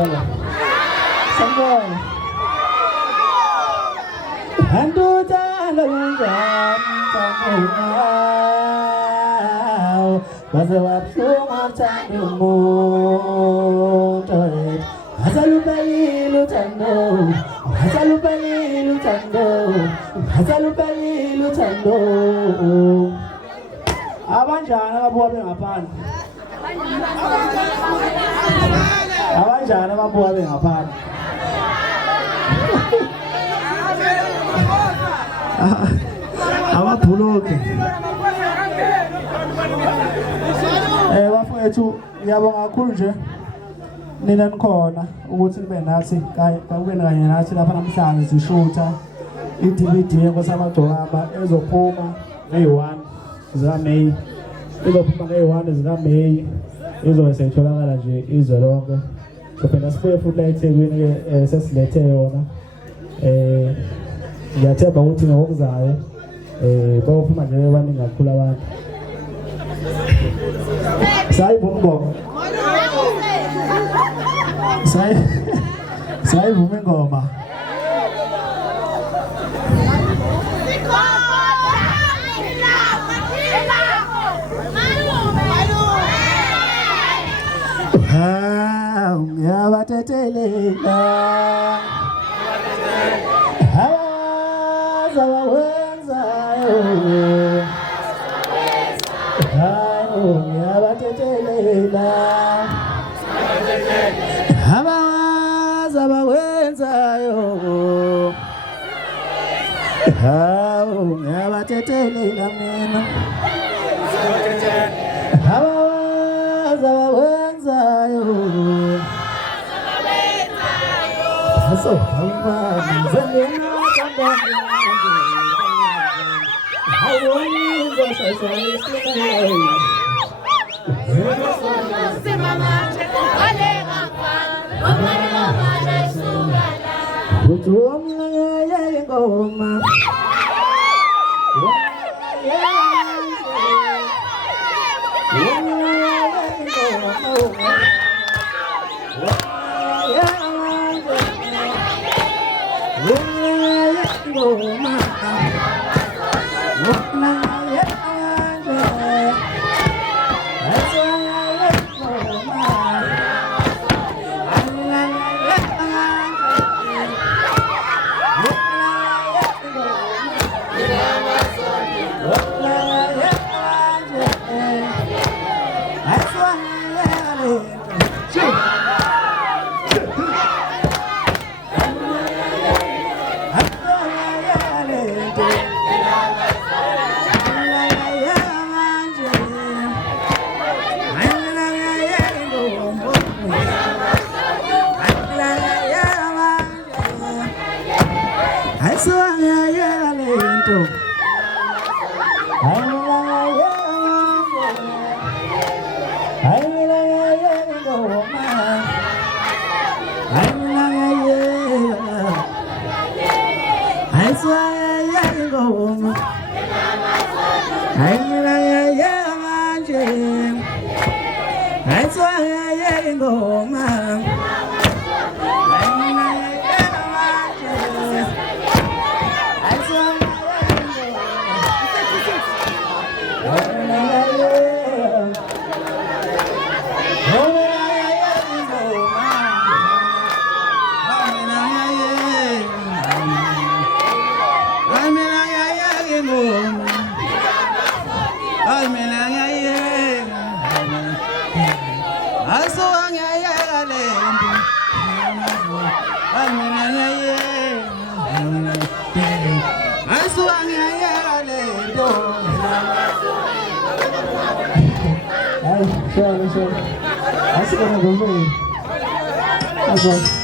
Samboy. Handu jalan jam Bazawat sumar candumu Hazalu balilu cando Hazalu balilu cando Hazalu balilu cando Abanjana kabuabe ngapan Abanjana kabuabe ngapan Ababhuluke bafowethu ngiyabonga kakhulu nje nina nikhona ukuthi nibe nathi kube kanye nathi lapha namhlanje sishutha i-DVD yenkosazamagcokama ezophuma nge-1 zikaMeyi izophuma nge-1 zikaMeyi izobe seyitholakala nje izwe lonke sophela sibuye futhi la eThekwini sesilethe yona ngiyathemba ukuthi ngokuzayo bayophuma nje abaningi kakhulu abantu sayivuma ingoma sayivuma ingoma ngiyabathethelela abazawenzayo ngiyabathethelela abazawenzayo ngiyabathethelela mina abazawenzayo so hamba zalena kandani hawoni ngosasayisinayo Ujumla ya ngoma Sure. That's gonna go away. That's right.